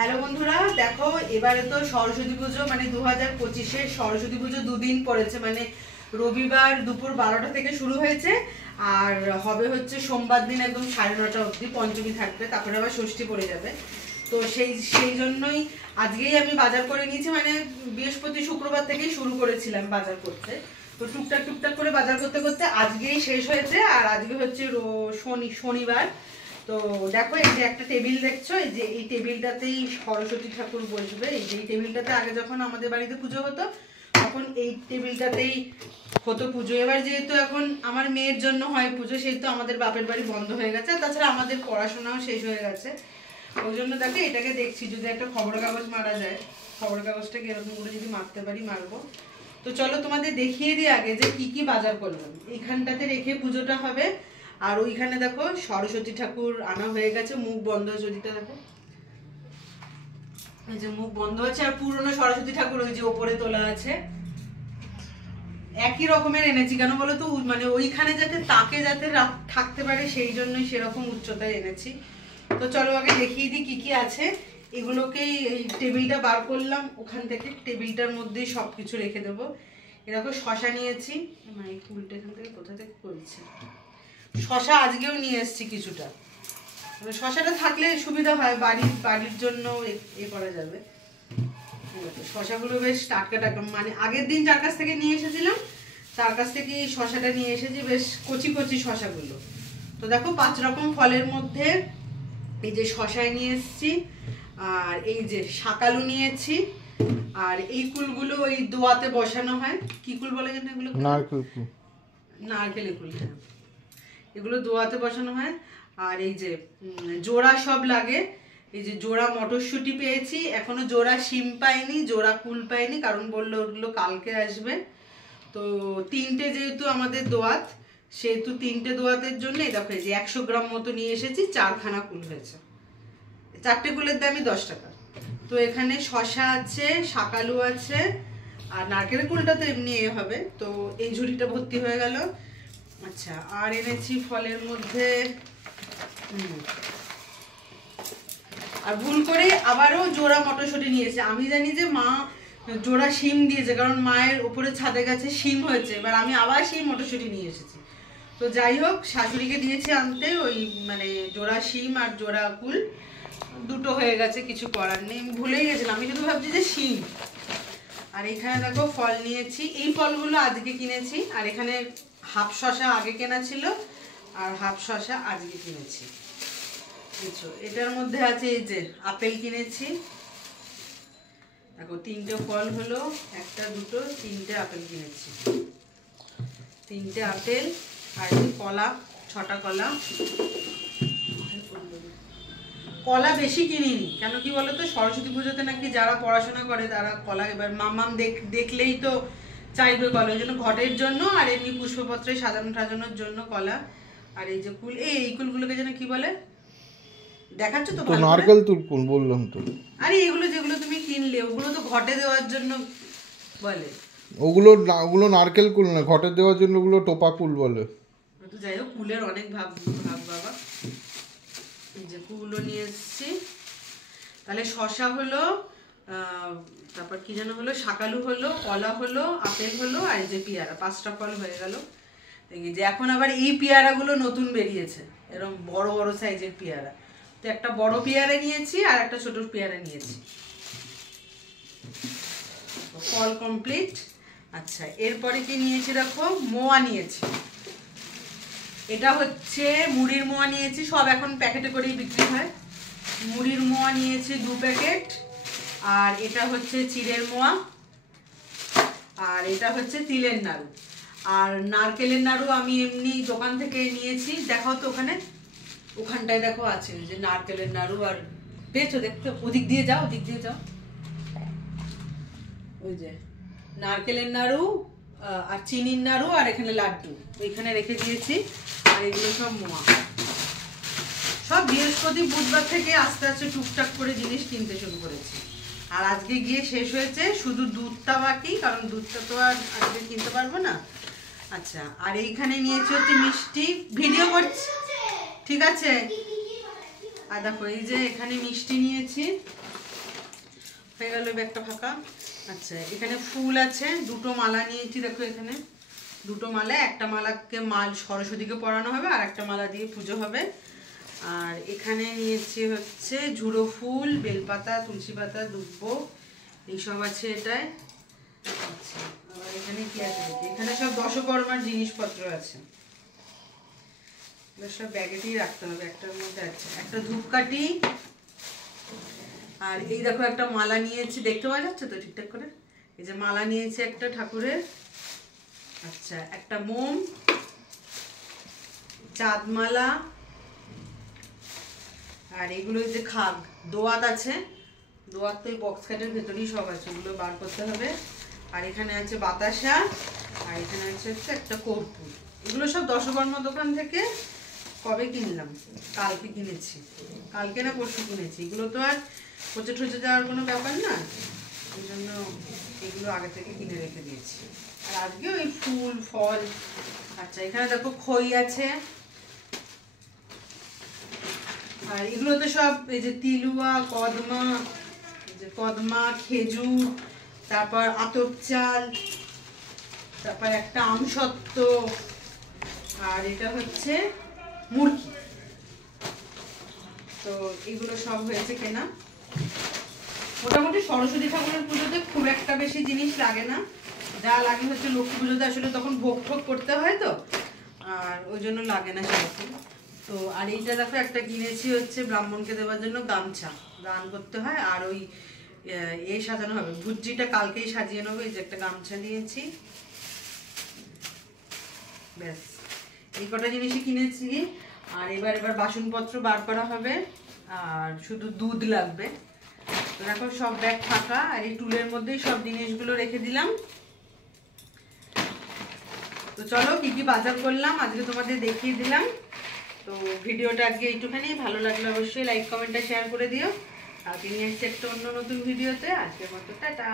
Hello বন্ধুরা, দেখো এবারে তো সরস্বতী পুজো মানে 2025-এর সরস্বতী পুজো দুদিন পড়েছে, মানে রবিবার দুপুর 12টা থেকে শুরু হয়েছে আর হবে হচ্ছে সোমবার দিন একদম 9:30 অবধি পঞ্চমী থাকবে, তারপরে আবার ষষ্ঠী পড়ে যাবে। তো সেই জন্যই আজকেই আমি বাজার করে নিয়েছি, মানে বৃহস্পতি শুক্রবার থেকেই শুরু করেছিলাম বাজার করতে। তো টুকটাক করে বাজার করতে করতে আজকেই শেষ হয়েছে। আর আজকে হচ্ছে শনিবার। তো দেখো এই যে একটা টেবিল দেখছো, এই যে এই টেবিলটাতেই সরস্বতী ঠাকুর বসবে। এই যে এই টেবিলটাতে আগে যখন আমাদের বাড়িতে পুজো হতো তখন এই টেবিলটাতেই হতো পুজো। এবার যেহেতু এখন আমার মেয়ের জন্য হয় পুজো, সেহেতু আমাদের বাপের বাড়ি বন্ধ হয়ে গেছে, আর তাছাড়া আমাদের পড়াশোনাও শেষ হয়ে গেছে। ওই জন্য দেখো এটাকে দেখছি যদি একটা খবরের কাগজ মারা যায়, খবরের কাগজটাকে এরকম করে যদি মারতে পারি মারবো। তো চলো তোমাদের দেখিয়ে দিই আগে যে কি কি বাজার করলাম। এইখানটাতে রেখে পুজোটা হবে। আর ওইখানে দেখো সরস্বতী ঠাকুর আনা হয়ে গেছে, মুখ বন্ধ চরিটা দেখো, এই যে মুখ বন্ধ আছে। আর পুরনো সরস্বতী ঠাকুর ওই যে ওপরে তোলা আছে, একই রকমের এনেছি। কেন বলো তো, মানে ওইখানে যাতে তাকে যাতে থাকতে পারে সেই জন্যই সেরকম উচ্চতায় এনেছি। তো চলো আগে দেখিয়ে দিই কি কি আছে। এগুলোকেই এই টেবিলটা বার করলাম ওখান থেকে, টেবিলটার মধ্যেই সব কিছু রেখে দেবো। এরকম শশা নিয়েছি, মানে ফুলটা এখান থেকে কোথা থেকে করেছি, শশা আজকেও নিয়ে এসেছি কিছুটা। শশাটা থাকলে সুবিধা হয়, বাড়ির জন্য এ করা যাবে। শশাগুলো বেশ টাটকা, মানে আগের দিন যার কাছ থেকে নিয়ে এসেছিলাম তার কাছ থেকে এই শশাটা নিয়ে এসেছি, বেশ কচি কচি শশাগুলো। তো দেখো 5 রকম ফলের মধ্যে এই যে শশায় নিয়ে এসেছি, আর এই যে শাকালু নিয়েছি, আর এই কুলগুলো ওই দোয়াতে বসানো হয়, কি কুল বলে যেন এগুলো, নারকেল কুল। হ্যাঁ, এগুলো দোয়াতে বসানো হয়। আর এই যে জোড়া সব লাগে, এই যে জোড়া মটরশুঁটি পেয়েছি, এখনো জোড়া শিম পাইনি, জোড়া কুল পাইনি, কারণ বললো ওগুলো কালকে আসবে। তো 3টে যেহেতু আমাদের দোয়াত, সেহেতু 3টে দোয়াতের জন্য এই দেখো এই যে 100 গ্রাম মতো নিয়ে এসেছি, 4খানা কুল হয়েছে। 4টে কুলের দামই 10 টাকা। তো এখানে শশা আছে, শাকালু আছে, আর নারকেলের কুলটা তো এমনি হবে। তো এই ঝুড়িটা ভর্তি হয়ে গেল। আচ্ছা, আর এনেছি ফলের মধ্যে আর ভুল করে আবারও জোড়া মটরশুঁটি নিয়েছে। আমি জানি যে মা জোড়া শিম দিয়েছে, কারণ মায়ের উপরে ছাদে গাছে শিম হয়েছে, এবার আমি আবার সেই মটরশুঁটি নিয়ে এসেছি। তো যাই হোক, শাশুড়িকে দিয়েছি আনতে ওই মানে জোড়া শিম আর জোড়া কুল, দুটো হয়ে গেছে, কিছু করার নেই। আমি ভুলেই গেছিলাম, আমি শুধু ভাবছি যে শিম। আর এখানে দেখো ফল নিয়েছি, এই ফলগুলো আজকে কিনেছি। আর এখানে হাফ শশা আগে কেনা ছিল আর হাফ শশা আজকে কিনেছি। এটার মধ্যে আছে এই যে আপেল কিনেছি, দেখো 3টে ফল হলো, 1টা 2টো 3টে আপেল কিনেছি, 3টে আপেল। আর এই কলা, 6টা কলা। কলা বেশি কিনিনি, কেন কি বলতো, সরস্বতী পুজোতে নাকি যারা পড়াশোনা করে তারা কলা, এবার মাম্মাম দেখলেই তো চাইবে কলা, ওই জন্য ঘটের জন্য আর এমনি পুষ্পপত্রে সাজানোর জন্য কলা। আর এই যে কুল, এই কুলগুলোকে যেন কি বলে দেখাচ্ছ তো, নারকেল কুল বললাম তো। আরে এগুলো যেগুলো তুমি কিনলে ওগুলো তো ঘটে দেওয়ার জন্য বলে, ওগুলো নারকেল কুল না, ঘটে দেওয়ার জন্য ওগুলো টোপা কুল বলে। তো যাই হোক, কুলের অনেক ভাব বাবা। এই যে কুলও নিয়ে এসেছি। তাহলে শশা হলো, তারপর কি যেন হলো, শাকালু হলো, কলা হলো, আপেল হলো, আর এই যে পেয়ারা, 5টা ফল হয়ে গেল। দেখি যে এখন আবার এই পেয়ারাগুলো নতুন বেরিয়েছে, এরকম বড় বড় সাইজের পেয়ারা। তো একটা বড় পেয়ারা নিয়েছি আর একটা ছোট পেয়ারা নিয়েছি। ফল কমপ্লিট। আচ্ছা, এরপরে কি নিয়েছি দেখো, মোয়া নিয়েছি। এটা হচ্ছে মুড়ির মোয়া নিয়েছি, সব এখন প্যাকেটে করেই বিক্রি হয়। মুড়ির মোয়া নিয়েছি 2 প্যাকেট। আর এটা হচ্ছে চিড়ের মোয়া, আর এটা হচ্ছে তিলের নাড়ু। আর নারকেলের নাড়ু আমি এমনি দোকান থেকে নিয়েছি, দেখাও তো ওখানটায় দেখো আছে যে নারকেলের নাড়ু। আর পেয়েছো, দেখছো, ওদিক দিয়ে যাও। ওই যে নারকেলের নাড়ু আর চিনির নাড়ু, আর এখানে লাড্ডু এখানে রেখে দিয়েছি। আর এগুলো সব মোয়া। সব বৃহস্পতি বুধবার থেকে আস্তে আস্তে টুকটাক করে জিনিস কিনতে শুরু করেছি। আর আজকে গিয়ে শেষ হয়েছে, শুধু দুধটা বাকি, কারণ দুধটা তো আর আজকে কিনতে পারবো না। আচ্ছা, আর এইখানে নিয়েছি হচ্ছে মিষ্টি, ভিডিও করছি ঠিক আছে। আর দেখো এই যে এখানে মিষ্টি নিয়েছি, হয়ে গেল ব্যাগটা ফাঁকা। আচ্ছা এখানে ফুল আছে, দুটো মালা নিয়েছি দেখো, এখানে দুটো মালা, একটা মালাকে সরস্বতীকে পরানো হবে আর একটা মালা দিয়ে পুজো হবে। আর এখানে নিয়েছি হচ্ছে ঝুড়ো ফুল, বেলপাতা, তুলসী পাতা, দুব্ব এইসব আছে এটায়। আচ্ছা আর এখানে কি আছে দেখি, এখানে সব দশকর্মার জিনিসপত্র আছে, এগুলো সব ব্যাগেতেই রাখতে হবে। একটার মধ্যে আছে একটা ধূপকাঠি, আর এই দেখো একটা মালা নিয়েছি, দেখতে পাওয়া যাচ্ছে তো ঠিকঠাক করে? এই যে মালা নিয়েছি একটা ঠাকুরের। আচ্ছা একটা মোম, চাঁদমালা, আর এগুলো যে খাগ দোয়াত আছে, দোয়াত তো এই বক্স খাটের ভেতরেই সব আছে, ওগুলো বার করতে হবে। আর এখানে আছে বাতাসা, আর এখানে আছে হচ্ছে একটা কর্পূর। এগুলো সব দশকর্মা দোকান থেকে কবে কিনলাম, কালকে কিনেছি, কালকে না পরশু কিনেছি। এগুলো তো আর পচে ঠচে যাওয়ার কোনো ব্যাপার না, এই জন্য এগুলো আগে থেকে কিনে রেখে দিয়েছি। আর আজকে ওই ফুল ফল। আচ্ছা এখানে দেখো খই আছে, আর এগুলোতে সব এই যে তিলুয়া, কদমা, কদমা, খেজুর, তারপর আতপ চাল, তারপর একটা আমসত্ত্ব, আর এটা হচ্ছে মুরগি। তো এগুলো সব হয়েছে কেনা। মোটামুটি সরস্বতী ঠাকুরের পুজোতে খুব একটা বেশি জিনিস লাগে না, যা লাগে হচ্ছে লক্ষ্মী পুজোতে আসলে তখন ভোগ ঠোগ করতে হয় তো, আর ওই জন্য লাগে না সেরকম। তো আর এইটা দেখো একটা কিনেছি হচ্ছে ব্রাহ্মণকে দেওয়ার জন্য, গামছা দান করতে হয়, আর ওই সাজানো হবে, ভুজিটা কালকেই সাজিয়ে নেবো। এই যে একটা গামছা নিয়েছি, ব্যাস এই কটা জিনিসই কিনেছি। আর এবার বাসনপত্র বার করা হবে, আর শুধু দুধ লাগবে। তো দেখো সব ব্যাগ ফাঁকা, আর এই টুলের মধ্যেই সব জিনিসগুলো রেখে দিলাম। তো চলো কি কি বাজার করলাম আজকে তোমাদের দেখিয়ে দিলাম। তো ভিডিওটা আজকে এইটুখানি, ভালো লাগলে অবশ্যই লাইক কমেন্টটা শেয়ার করে দিও। কালকে নিয়ে আসছি একটা অন্য নতুন ভিডিওতে। আজকের মতো টাটা।